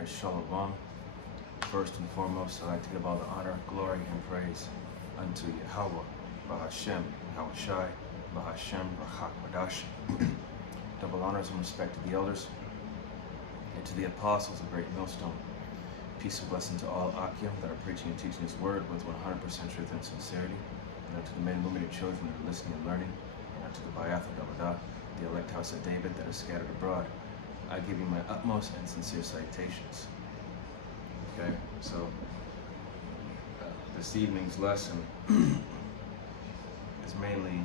Alright, Shalom. First and foremost, I'd like to give all the honor, glory, and praise unto Yahweh, Bahashem, Yahushai, Bahashem, Rachak, Wadash. Double honors and respect to the elders and to the apostles of Great Millstone. Peace and blessing to all Akim that are preaching and teaching His word with 100% truth and sincerity, and unto the men, women, and children that are listening and learning, and unto the Bayath of Gavadah, the elect house of David that is scattered abroad. I give you my utmost and sincere citations. Okay, so this evening's lesson is mainly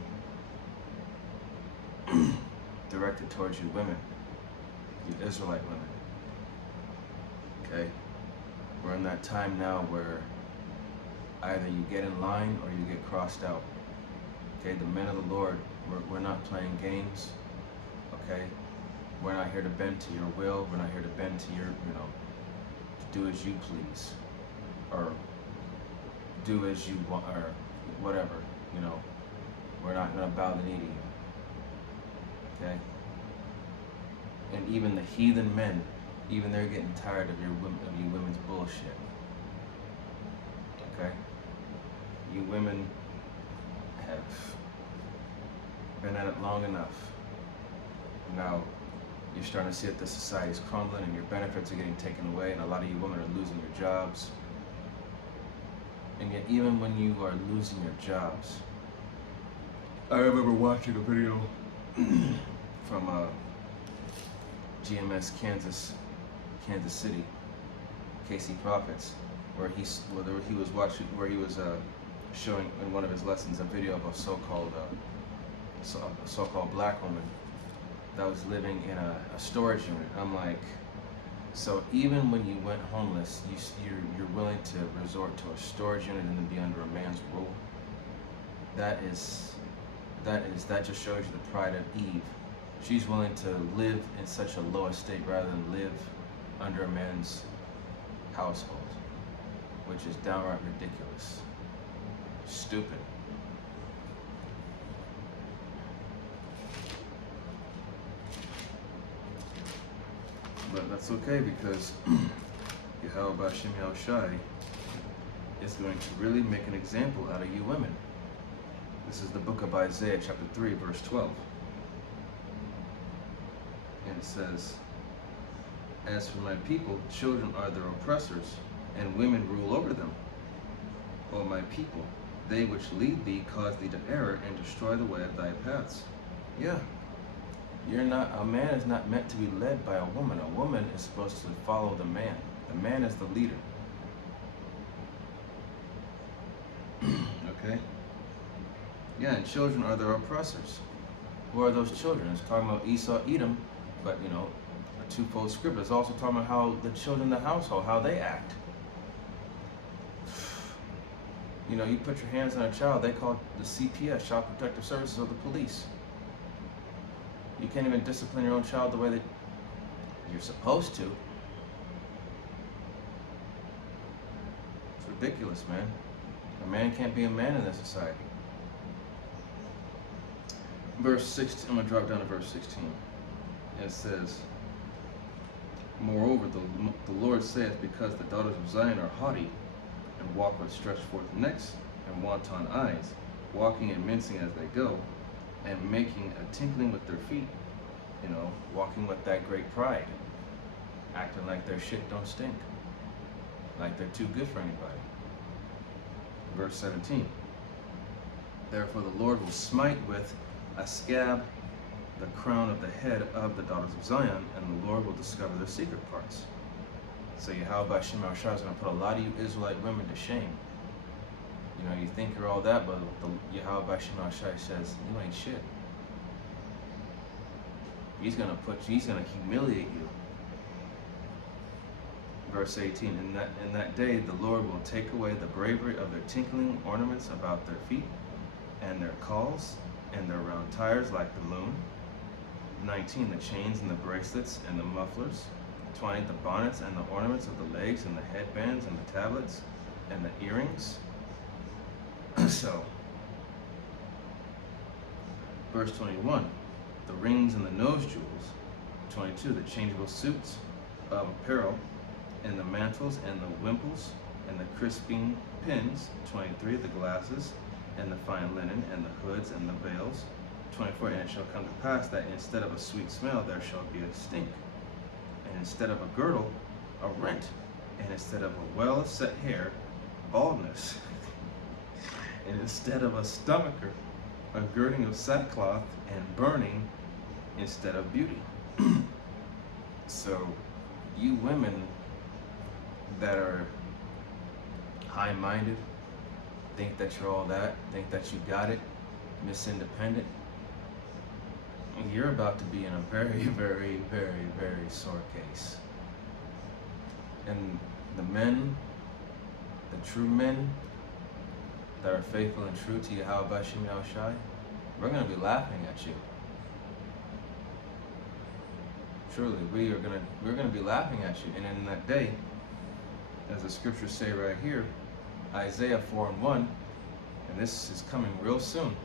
directed towards you women, you Israelite women. Okay, we're in that time now where either you get in line or you get crossed out. Okay, the men of the Lord, we're not playing games. Okay, we're not here to bend to your will. We're not here to bend to your, to do as you please, or do as you want, or whatever. We're not gonna bow the knee to you. Okay. And even the heathen men, even they're getting tired of you women's bullshit. Okay. You women have been at it long enough. Now you're starting to see that the society is crumbling and your benefits are getting taken away, and a lot of you women are losing your jobs. And yet even when you are losing your jobs, I remember watching a video from GMS Kansas City, KC Prophets, where he was showing in one of his lessons a video of a so-called black woman that was living in a storage unit. I'm like, so even when you went homeless, you're willing to resort to a storage unit and then be under a man's rule. That just shows you the pride of Eve. She's willing to live in such a low estate rather than live under a man's household, which is downright ridiculous. Stupid. But that's okay, because Yahweh B'Shem Yahushai is going to really make an example out of you women. This is the book of Isaiah chapter 3 verse 12. And it says, "As for my people, children are their oppressors, and women rule over them. O my people, they which lead thee cause thee to err and destroy the way of thy paths." Yeah. A man is not meant to be led by a woman. A woman is supposed to follow the man. The man is the leader. Okay? Yeah, and children are their oppressors. Who are those children? It's talking about Esau, Edom, but a twofold script. It's also talking about how the children in the household, how they act. You put your hands on a child, they call the CPS, Child Protective Services, or the police. You can't even discipline your own child the way that you're supposed to. It's ridiculous, man. A man can't be a man in this society. Verse 16, I'm going to drop down to verse 16. It says, "Moreover, the Lord saith, because the daughters of Zion are haughty, and walk with stretched forth necks, and wanton eyes, walking and mincing as they go, and making a tinkling with their feet," walking with that great pride, acting like their shit don't stink, like they're too good for anybody. Verse 17, "Therefore the Lord will smite with a scab the crown of the head of the daughters of Zion, and the Lord will discover their secret parts." So Yahweh B'Shem Yahushua is going to put a lot of you Israelite women to shame. You think you're all that, but Yahweh B'Shem Yahushua says, you ain't shit. He's going to humiliate you. Verse 18, in that day the Lord will take away the bravery of their tinkling ornaments about their feet, and their calls, and their round tires like the moon. 19, the chains and the bracelets and the mufflers. 20, the bonnets and the ornaments of the legs and the headbands and the tablets and the earrings. So, verse 21, the rings and the nose jewels. 22, the changeable suits of apparel. and the mantles, and the wimples, and the crisping pins. 23, the glasses, and the fine linen, and the hoods, and the veils. 24, and it shall come to pass that instead of a sweet smell there shall be a stink, and instead of a girdle, a rent, and instead of a well-set hair, baldness, and instead of a stomacher, a girding of sackcloth, and burning instead of beauty. So, you women that are high-minded, think that you're all that, think that you got it, Miss Independent, you're about to be in a very, very, very, very sore case. And the men, the true men that are faithful and true to Yahweh Shem Yahushai, we're going to be laughing at you. Truly, we're going to be laughing at you. And in that day, as the scriptures say right here, Isaiah 4:1, and this is coming real soon.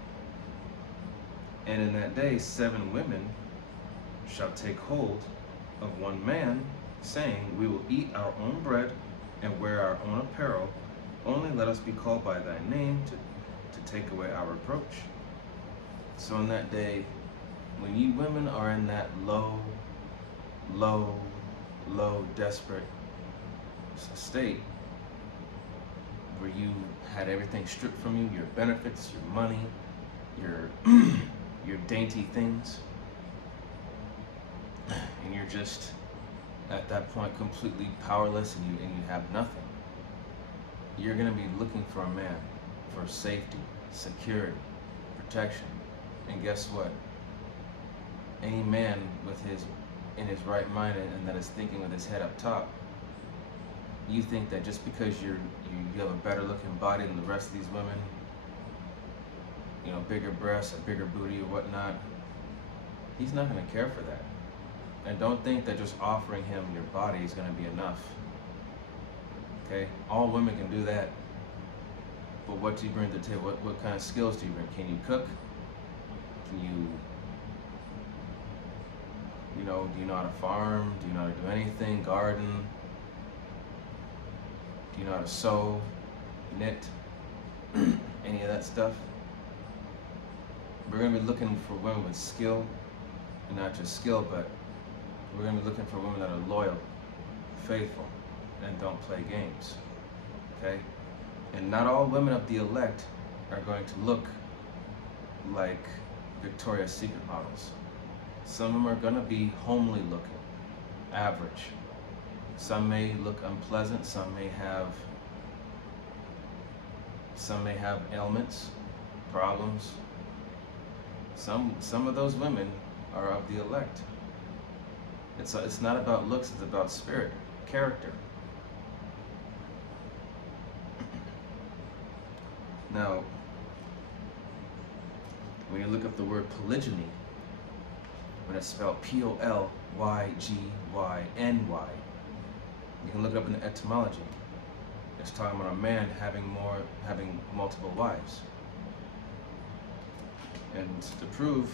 And in that day 7 women shall take hold of one man, saying, we will eat our own bread and wear our own apparel. Only let us be called by thy name to take away our reproach. So in that day, when you women are in that low, desperate state, where you had everything stripped from you, your benefits, your money, your dainty things, and you're just at that point completely powerless, and you have nothing. You're going to be looking for a man for safety, security, protection. And guess what? Any man in his right mind and that is thinking with his head up top, you think that just because you have a better looking body than the rest of these women, you know, bigger breasts, a bigger booty or whatnot, he's not going to care for that. And don't think that just offering him your body is going to be enough. Okay? All women can do that. But what do you bring to the table? What kind of skills do you bring? Can you cook? Can you, do you know how to farm? Do you know how to do anything? Garden? Do you know how to sew, knit, any of that stuff? We're going to be looking for women with skill, and not just skill, but we're going to be looking for women that are loyal, faithful, and don't play games, okay? And not all women of the elect are going to look like Victoria's Secret models. Some of them are going to be homely looking, average. Some may look unpleasant, some may have ailments, problems. Some of those women are of the elect. It's not about looks, it's about spirit, character. Now, when you look up the word polygyny, when it's spelled Polygyny, you can look it up in the etymology. It's talking about a man having multiple wives. And to prove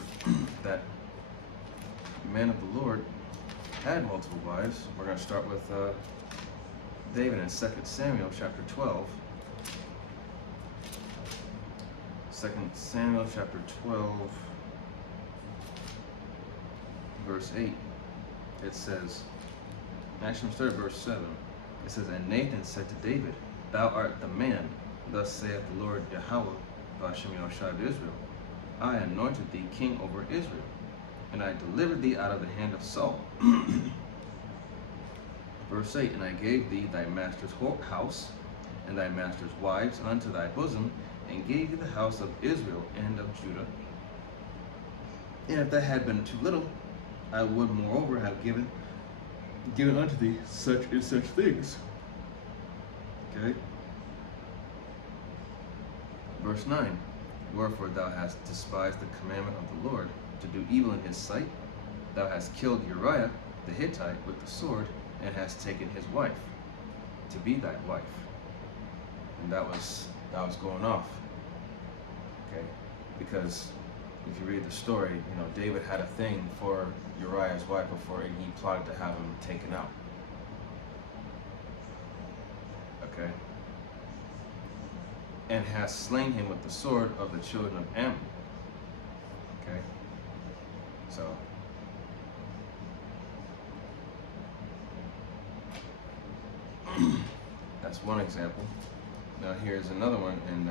that men of the Lord had multiple wives, we're going to start with David in 2 Samuel chapter 12. 2 Samuel chapter 12, verse 8. It says, actually, I'm starting at verse 7. It says, and Nathan said to David, thou art the man, thus saith the Lord Yahweh, Hashem Yahushai of Israel. I anointed thee king over Israel, and I delivered thee out of the hand of Saul. Verse 8, and I gave thee thy master's house, and thy master's wives unto thy bosom, and gave thee the house of Israel and of Judah. And if that had been too little, I would moreover have given unto thee such and such things. Okay? Verse 9, wherefore thou hast despised the commandment of the Lord, to do evil in his sight. Thou hast killed Uriah the Hittite with the sword, and hast taken his wife to be thy wife. And that was going off. Okay? Because if you read the story, David had a thing for Uriah's wife before he plotted to have him taken out. Okay. And has slain him with the sword of the children of Ammon. Okay. So that's one example. Now here's another one in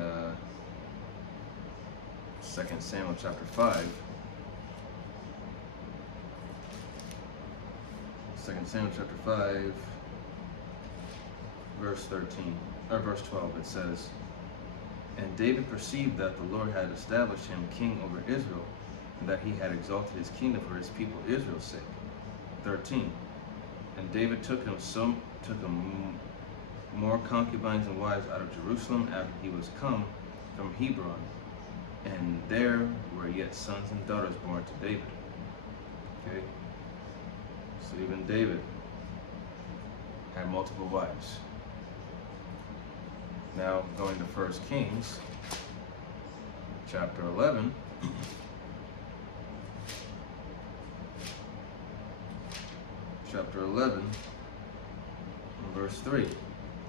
2 Samuel chapter 5. 2 Samuel chapter 5, verse 13, or verse 12, it says, "And David perceived that the Lord had established him king over Israel, and that he had exalted his kingdom for his people Israel's sake." 13, "And David took him more concubines and wives out of Jerusalem after he was come from Hebron, and there were yet sons and daughters born to David." Okay, so even David had multiple wives. Now going to 1 Kings chapter 11. Chapter 11, verse 3,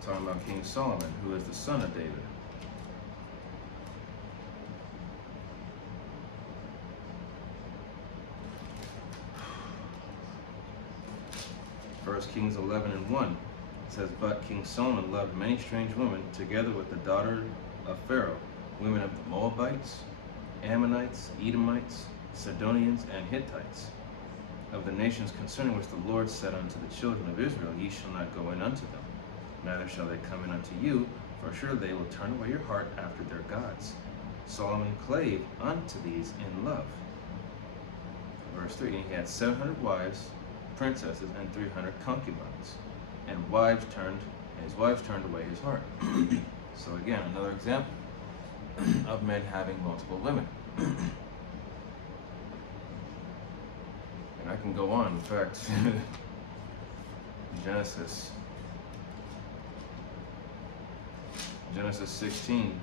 talking about King Solomon, who is the son of David. First Kings 11 and 1, it says, "But King Solomon loved many strange women, together with the daughter of Pharaoh, women of the Moabites, Ammonites, Edomites, Sidonians, and Hittites, of the nations concerning which the Lord said unto the children of Israel, Ye shall not go in unto them, neither shall they come in unto you, for sure they will turn away your heart after their gods. Solomon clave unto these in love." Verse 3, "And he had 700 wives, princesses, and 300 concubines, and his wives turned away his heart." So again, another example of men having multiple women. And I can go on. In fact, Genesis 16.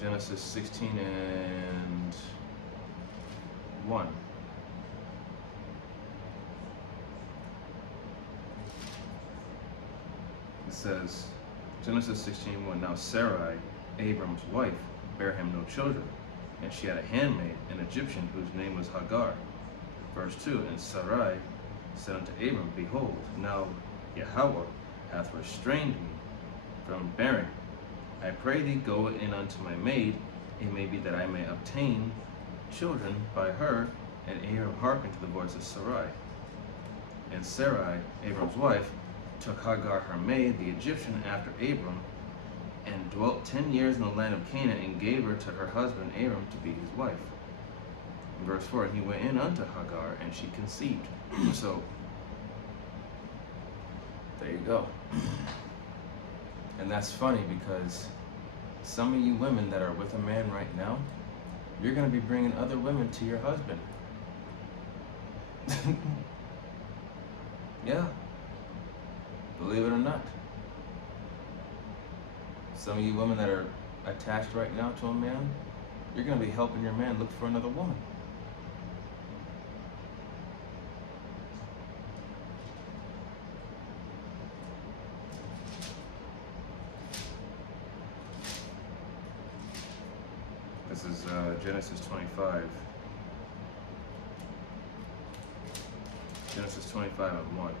Genesis 16 and 1. It says, Genesis 16:1, "Now Sarai, Abram's wife, bare him no children, and she had a handmaid, an Egyptian, whose name was Hagar." Verse 2, "And Sarai said unto Abram, Behold, now Yahweh hath restrained me from bearing. I pray thee, go in unto my maid, it may be that I may obtain children by her. And Abram hearkened to the voice of Sarai. And Sarai, Abram's wife, took Hagar her maid, the Egyptian, after Abram, and dwelt 10 years in the land of Canaan, and gave her to her husband Abram to be his wife." In verse 4, "He went in unto Hagar, and she conceived." So, there you go. And that's funny because some of you women that are with a man right now, you're going to be bringing other women to your husband. Yeah. Believe it or not. Some of you women that are attached right now to a man, you're going to be helping your man look for another woman. This is Genesis 25. Genesis 25 and 1.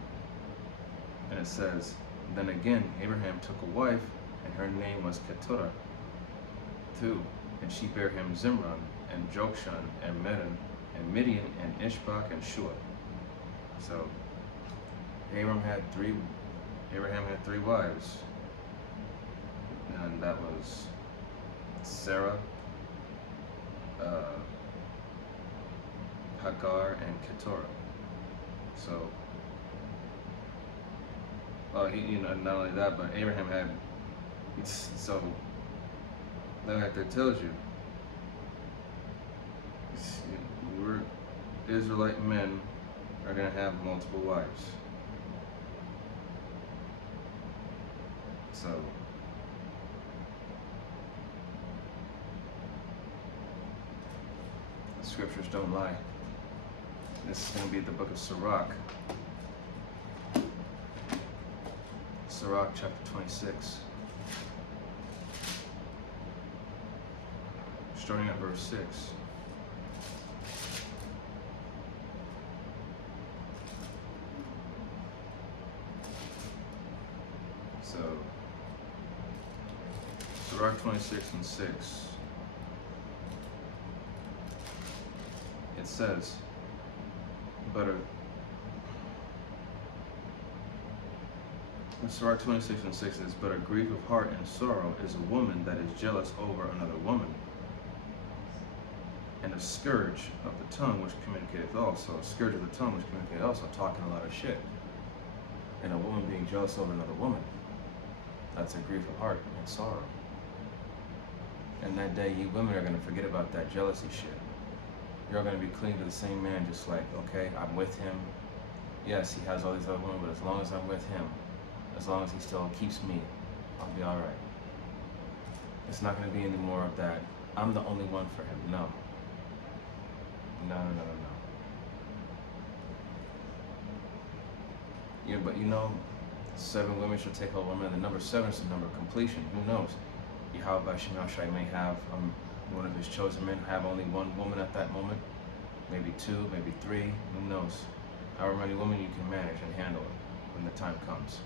And it says, "Then again Abraham took a wife, and her name was Keturah, 2. And she bare him Zimran, and Jokshan, and Medan, and Midian, and Ishbak, and Shua." So Abraham had three wives, and that was Sarah, Hagar, and Keturah. So, not only that, but Abraham had. So that right there tells you, we're Israelite men are gonna have multiple wives. So the scriptures don't lie. This is going to be the book of Sirach. Sirach chapter 26, starting at verse 6. So, Sirach 26 and 6. It says, Sirach 26 and 6 is, but a grief of heart and sorrow is a woman that is jealous over another woman, and a scourge of the tongue which communicateth also. A scourge of the tongue which communicateth also, talking a lot of shit. And a woman being jealous over another woman, that's a grief of heart and sorrow. And that day, you women are going to forget about that jealousy shit. You're going to be clinging to the same man, just like, okay, I'm with him. Yes, he has all these other women, but as long as I'm with him, as long as he still keeps me, I'll be all right. It's not going to be any more of that, I'm the only one for him. No. No. Yeah, but 7 women shall take a woman, and the number 7 is the number of completion. Who knows? Yahweh Shemashai may have one of his chosen men have only one woman at that moment, maybe 2, maybe 3, who knows? However many women you can manage and handle it when the time comes.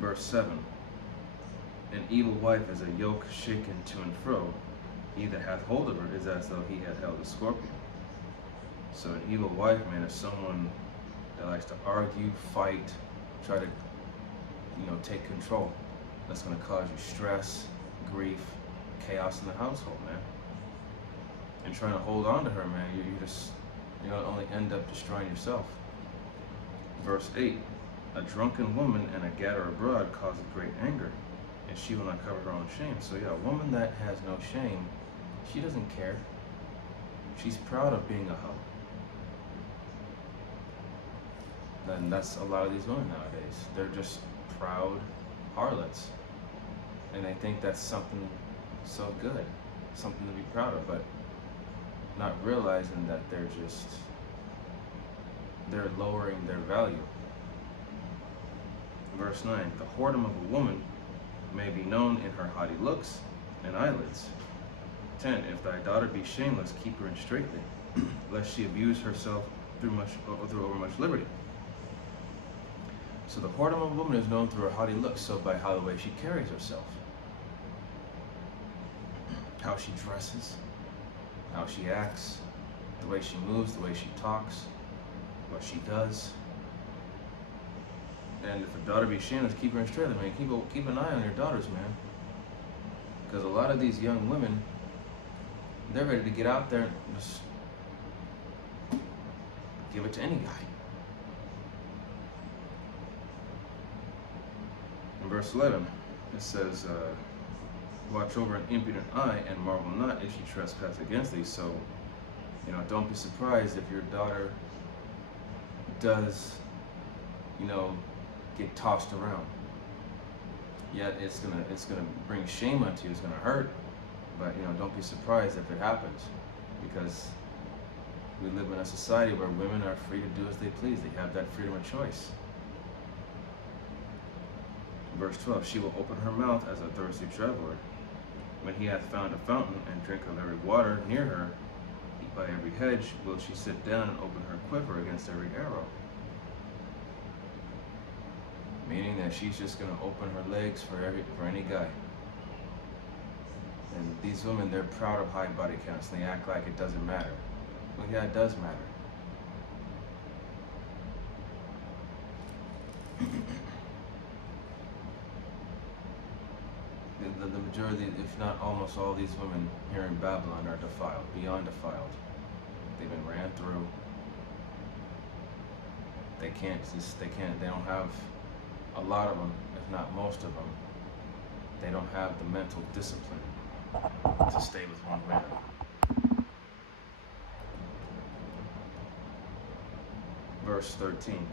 Verse 7. An evil wife is a yoke shaken to and fro. He that hath hold of her is as though he had held a scorpion. So an evil wife, man, is someone that likes to argue, fight, try to, take control. That's going to cause you stress, grief, chaos in the household, man. And trying to hold on to her, man, you're going to only end up destroying yourself. Verse 8. A drunken woman and a gatter abroad causeth great anger, and she will not cover her own shame. So yeah, a woman that has no shame, she doesn't care. She's proud of being a hoe. And that's a lot of these women nowadays. They're just proud harlots. And they think that's something so good, something to be proud of, but not realizing that they're lowering their value. Verse 9, the whoredom of a woman may be known in her haughty looks and eyelids. 10, if thy daughter be shameless, keep her in straitly, lest she abuse herself through overmuch liberty. So the whoredom of a woman is known through her haughty looks, so by how the way she carries herself, how she dresses, how she acts, the way she moves, the way she talks, what she does. And if a daughter be shameless, keep her in straitly, man. Keep an eye on your daughters, man. Because a lot of these young women, they're ready to get out there and just give it to any guy. In verse 11, it says, watch over an impudent eye and marvel not if she trespass against thee. So, don't be surprised if your daughter does, get tossed around. Yet it's gonna bring shame unto you. It's gonna hurt, but don't be surprised if it happens, because we live in a society where women are free to do as they please. They have that freedom of choice. Verse 12, she will open her mouth as a thirsty traveler. When he hath found a fountain and drink of every water near her, by every hedge will she sit down and open her quiver against every arrow. Meaning that she's just going to open her legs for any guy. And these women, they're proud of high body counts, and they act like it doesn't matter. Well, yeah, it does matter. The majority, if not almost all these women here in Babylon are defiled, beyond defiled. They've been ran through. They don't have, a lot of them, if not most of them, they don't have the mental discipline to stay with one man. Verse 13,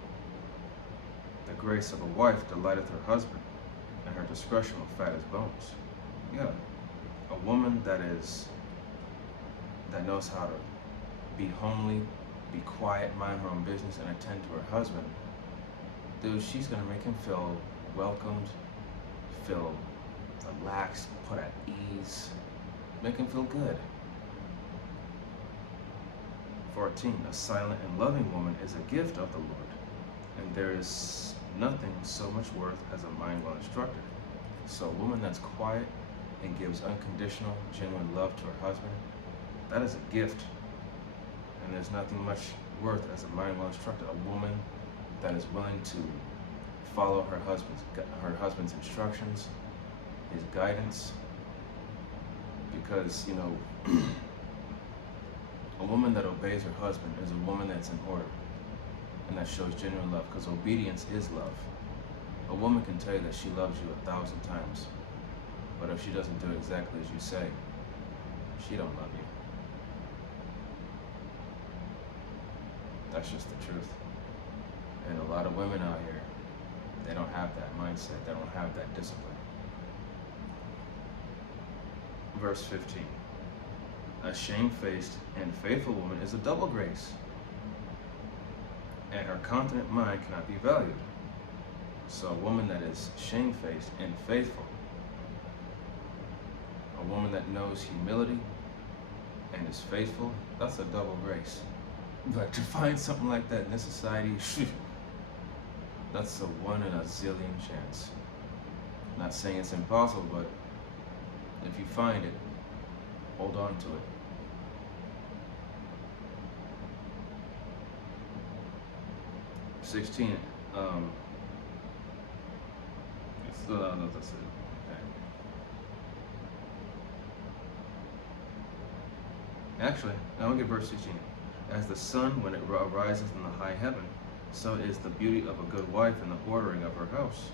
the grace of a wife delighteth her husband, and her discretion will fat his bones. Yeah, a woman that knows how to be homely, be quiet, mind her own business, and attend to her husband, dude, she's gonna make him feel welcomed, feel relaxed, put at ease, make him feel good. 14, a silent and loving woman is a gift of the Lord, and there is nothing so much worth as a mind well instructed. So a woman that's quiet and gives unconditional, genuine love to her husband, that is a gift. And there's nothing much worth as a mind well instructed. A woman that is willing to follow her husband's instructions, his guidance, because, you know, a woman that obeys her husband is a woman that's in order and that shows genuine love, because obedience is love. A woman can tell you that she loves you 1,000 times, but if she doesn't do exactly as you say, she don't love you. That's just the truth. And a lot of women out here, they don't have that mindset. They don't have that discipline. Verse 15. A shamefaced and faithful woman is a double grace, and her continent mind cannot be valued. So a woman that is shamefaced and faithful, a woman that knows humility and is faithful, that's a double grace. But to find something like that in this society, that's a 1 in a zillion chance. Not saying it's impossible, but if you find it, hold on to it. That's it. Okay. Actually, now look at verse 16. As the sun when it rises in the high heaven, so is the beauty of a good wife in the ordering of her house.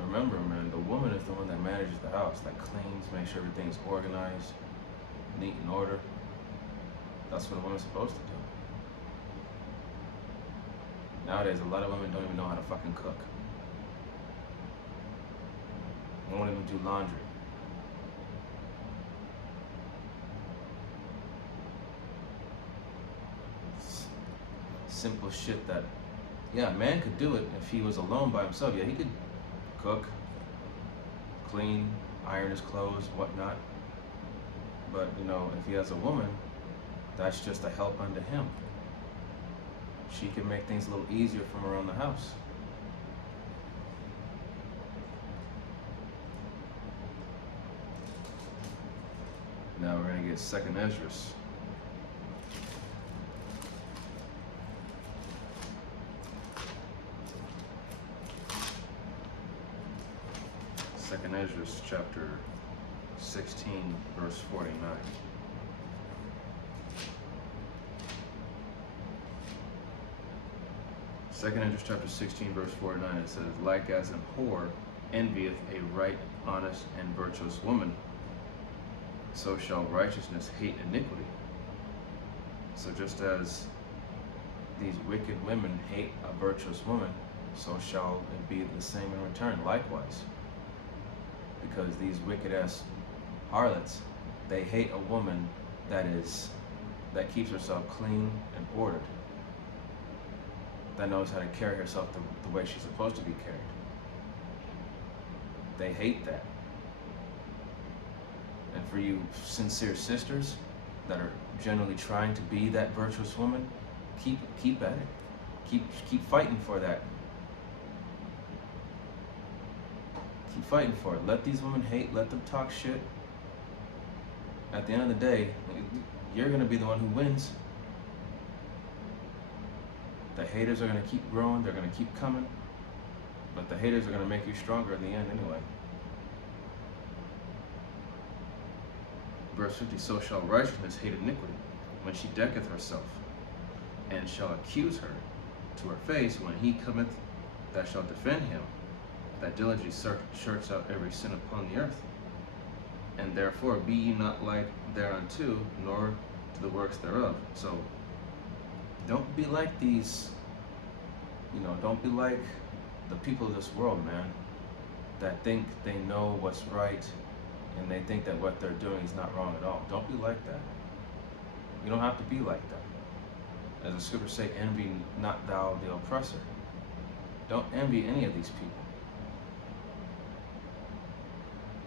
Remember, man, the woman is the one that manages the house, that cleans, makes sure everything's organized, neat and order. That's what a woman's supposed to do. Nowadays, a lot of women don't even know how to fucking cook. They won't even do laundry. Simple shit that, yeah, a man could do it if he was alone by himself. Yeah, he could cook, clean, iron his clothes, whatnot. But, you know, if he has a woman, that's just a help unto him. She can make things a little easier from around the house. Now we're going to get 2nd Ezra. Second Ezra chapter 16, verse 49. Second Ezra chapter 16, verse 49, it says, like as an whore envieth a right, honest, and virtuous woman, so shall righteousness hate iniquity. So just as these wicked women hate a virtuous woman, so shall it be the same in return likewise. Because these wicked ass harlots, they hate a woman that keeps herself clean and ordered, that knows how to carry herself the way she's supposed to be carried. They hate that. And for you sincere sisters that are generally trying to be that virtuous woman, keep at it. Keep fighting for that. Keep fighting for it. Let these women hate, let them talk shit. At the end of the day, you're gonna be the one who wins. The haters are gonna keep growing, they're gonna keep coming, but the haters are gonna make you stronger in the end anyway. Verse 50, so shall righteousness hate iniquity when she decketh herself, and shall accuse her to her face when he cometh that shall defend him, that diligently search out every sin upon the earth. And therefore be ye not like thereunto, nor to the works thereof. So don't be like these, don't be like the people of this world, man, that think they know what's right and they think that what they're doing is not wrong at all. Don't be like that. You don't have to be like that. As the scriptures say, envy not thou the oppressor. Don't envy any of these people.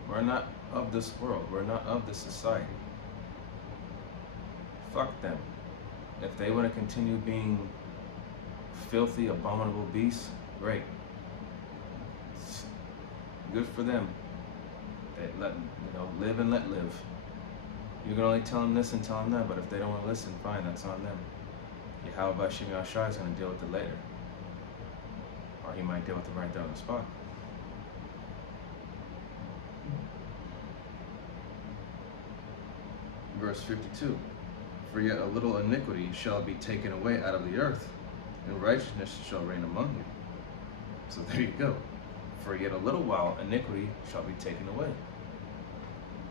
We're not of this world. We're not of this society. Fuck them. If they want to continue being filthy, abominable beasts, great. Good for them. They live and let live. You can only tell them this and tell them that, but if they don't want to listen, fine, that's on them. Yahweh Shem Yahshai is going to deal with it later. Or he might deal with it right there on the spot. Verse 52. For yet a little iniquity shall be taken away out of the earth, and righteousness shall reign among you. So there you go. For yet a little while iniquity shall be taken away.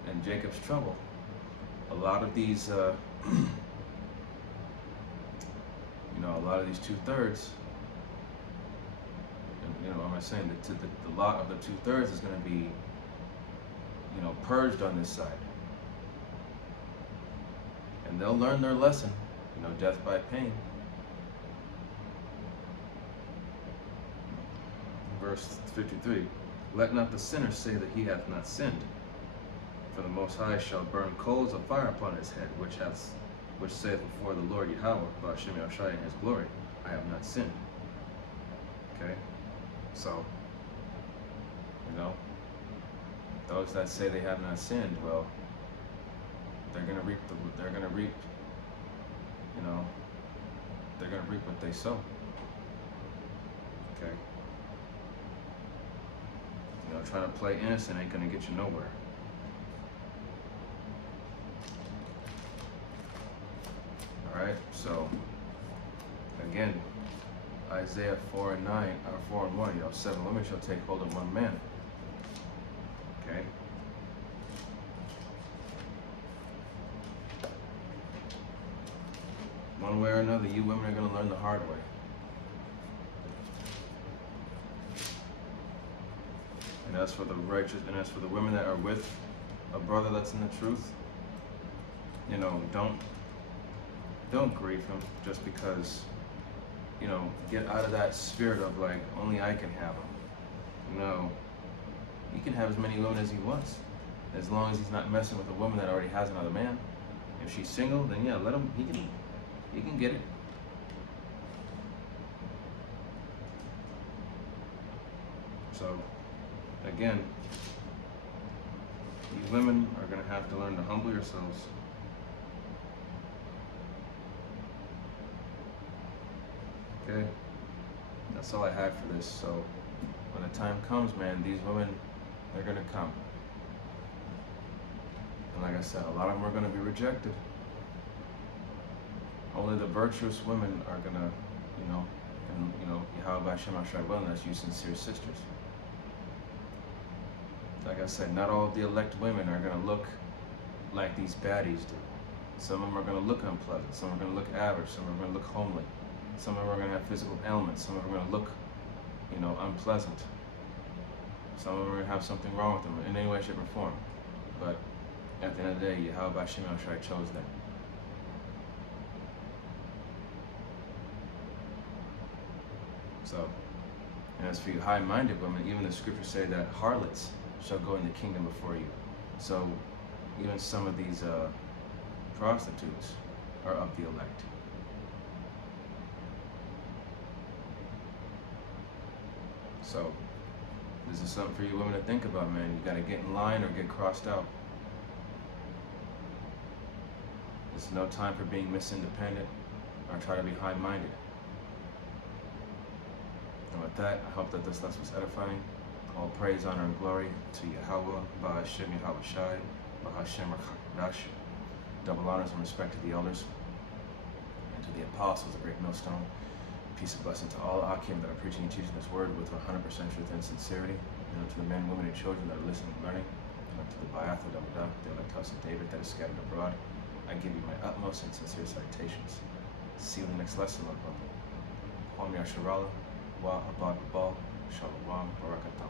And Jacob's trouble. A lot of these, a lot of these 2/3. What am I saying? The lot of the 2/3 is going to be, purged on this side. And they'll learn their lesson, death by pain. Verse 53, let not the sinner say that he hath not sinned, for the Most High shall burn coals of fire upon his head, which saith before the Lord Yahweh, about Shem Yahshai in his glory, I have not sinned. Okay? So, those that say they have not sinned, well, they're gonna reap what they sow. Okay? Trying to play innocent ain't gonna get you nowhere. Alright, so again, Isaiah 4 and 9, or 4 and 1, 7 women shall take hold of one man. Okay? One way or another, you women are gonna learn the hard way. And as for the righteous, and as for the women that are with a brother that's in the truth, don't grieve him just because, get out of that spirit of like, only I can have him. No, he can have as many women as he wants, as long as he's not messing with a woman that already has another man. If she's single, then yeah, let him, he can get it. So, again, you women are going to have to learn to humble yourselves. Okay? That's all I had for this. So, when the time comes, man, these women, they're going to come. And like I said, a lot of them are going to be rejected. Only the virtuous women are going to, Yahweh Shem Yahshai will, and that's you sincere sisters. Like I said, not all of the elect women are going to look like these baddies do. Some of them are going to look unpleasant. Some are going to look average. Some are going to look homely. Some of them are going to have physical ailments. Some of them are going to look, unpleasant. Some of them are going to have something wrong with them in any way, shape, or form. But at the end of the day, Yahweh Shem Yahshai chose them. So, and as for you high-minded women, even the scriptures say that harlots shall go in the kingdom before you. So even some of these prostitutes are of the elect. So this is something for you women to think about, man. You gotta get in line or get crossed out. This is no time for being misindependent or try to be high-minded. And with that, I hope that this lesson was edifying. All praise, honor, and glory to Yahweh, Ba'ashem Yahweh Shai, Ba'ashem Rakadash. Double honors and respect to the elders and to the apostles, the great millstone. Peace and blessing to all Akim that are preaching and teaching this word with 100% truth and sincerity. To the men, women, and children that are listening and learning. To the Ba'ath of Davidah, the elect house of David that is scattered abroad. I give you my utmost and sincere salutations. See you in the next lesson, Lord. Kwam Yasharala, Wa Abad Babal, Shalom, Barakatam.